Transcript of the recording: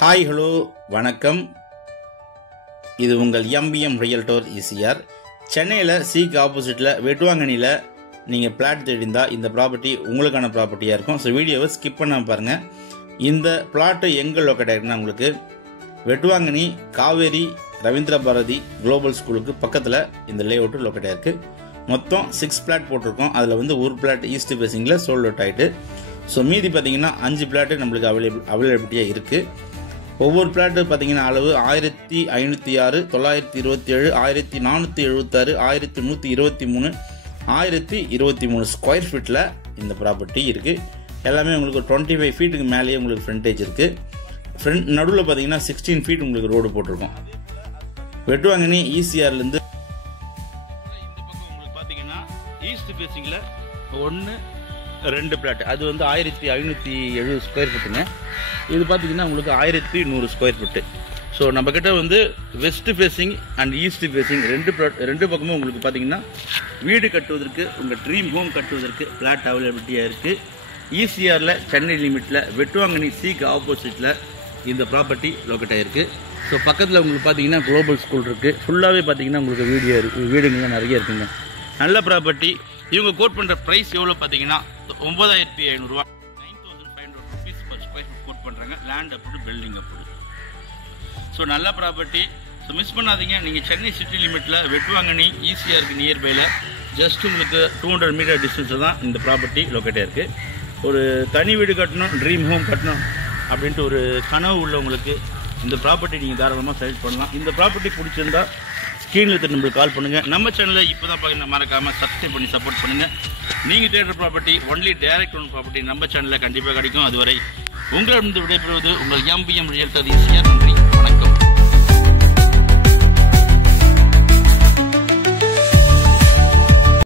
Hi hello வணக்கம். இது உங்கள் எம்பிஎம் ரியல்டோர் ஈசிஆர். சென்னையில் சிக்கு ஆப்போசிட்டில் வெட்டுவாங்கனியில் நீங்கள் பிளாட் தேடிந்தால் இந்த ப்ராப்பர்ட்டி உங்களுக்கான ப்ராப்பர்ட்டியாக இருக்கும். ஸோ வீடியோவை ஸ்கிப் பண்ணாமல் பாருங்கள். இந்த பிளாட்டு எங்கே லொக்கேட் ஆகிருக்குன்னா உங்களுக்கு வெட்டுவாங்கனி காவேரி ரவீந்திர பாரதி குளோபல் ஸ்கூலுக்கு பக்கத்தில் இந்த லே அவுட்டு லொக்கேட் ஆகிருக்கு. மொத்தம் 6 பிளாட் போட்டிருக்கோம். அதில் ஒரு பிளாட் ஈஸ்ட் ஃபேசிங்கில் சோல்ட் அவுட் ஆகிட்டு, ஸோ மீதி பார்த்தீங்கன்னா 5 பிளாட்டு நம்மளுக்கு அவைலபிலிட்டியாக இருக்குது. ஒவ்வொரு பிளாட்டு பார்த்தீங்கன்னா அளவு 1506, 927, 1476, 1123, 1023 ஸ்கொயர் ஃபீட்டில் இந்த ப்ராப்பர்ட்டி இருக்குது. எல்லாமே உங்களுக்கு 25 ஃபீட்டுக்கு மேலேயே உங்களுக்கு ஃப்ரண்டேஜ் இருக்குது. நடுவில் பார்த்தீங்கன்னா 16 ஃபீட் உங்களுக்கு ரோடு போட்டிருக்கோம். வெட்டுவாங்கனி ஈசிஆர்லேருந்து இந்த பக்கம் உங்களுக்கு பார்த்தீங்கன்னா ஈஸ்ட் ஃபேசிங்கில் 1-2 பிளாட், அது 1570 ஸ்கொயர் ஃபீட்டுங்க. இது பார்த்தீங்கன்னா உங்களுக்கு 1100 ஸ்கொயர் ஃபீட்டு. ஸோ நம்மக்கிட்ட west facing and east facing ரெண்டு பக்கமும் உங்களுக்கு பார்த்தீங்கன்னா வீடு கட்டுவதற்கு, உங்கள் ட்ரீம் ஹோம் கட்டுவதற்கு பிளாட் அவைலபிலிட்டியாக இருக்குது. ஈசிஆரில் சென்னை லிமிட்டில் வெட்டுவாங்கனி சிக்கு ஆப்போசிட்டில் இந்த ப்ராப்பர்ட்டி லொக்கேட் ஆகிருக்கு. ஸோ பக்கத்தில் உங்களுக்கு பார்த்தீங்கன்னா குளோபல் ஸ்கூல் இருக்குது. ஃபுல்லாகவே பார்த்தீங்கன்னா உங்களுக்கு வீடுங்கள்லாம் நிறைய இருக்குங்க. நல்ல ப்ராப்பர்ட்டி. இவங்க கோட் பண்ணுற ப்ரைஸ் எவ்வளோ பார்த்தீங்கன்னா 9500 ரூபா, 9500 rupees per square feet quote பண்ணுறாங்க. Land approved, building approved. So நல்ல ப்ராப்பர்ட்டி. ஸோ மிஸ் பண்ணாதீங்க. நீங்கள் சென்னை சிட்டி லிமிட்டில் வெட்டுவாங்கனி ஈசிஆருக்கு நியர்பையில் ஜஸ்ட் உங்களுக்கு 200 மீட்டர் டிஸ்டன்ஸில் தான் இந்த ப்ராப்பர்ட்டி லொக்கேட் ஆகிருக்கு. ஒரு தனி வீடு கட்டணும், ட்ரீம் ஹோம் கட்டணும் அப்படின்ட்டு ஒரு கனவு உள்ளவங்களுக்கு இந்த ப்ராப்பர்ட்டி நீங்கள் தாராளமாக செலக்ட் பண்ணலாம். இந்த ப்ராப்பர்ட்டி பிடிச்சிருந்தா ஸ்க்ரீனில் நம்மளுக்கு கால் பண்ணுங்கள். நம்ம சேனலில் இப்போ தான் பார்க்க மறக்காமல் சப்ஸ்கிரைப் பண்ணி சப்போர்ட் பண்ணுங்கள். நீங்கள் தேடுற property only direct own property நம்ம சேனலில் கண்டிப்பாக கிடைக்கும். அதுவரை உங்களிடம் விடைபெறுவது உங்கள் எம்பிஎம் ரியல்டர் ஈசிஆர். நன்றி.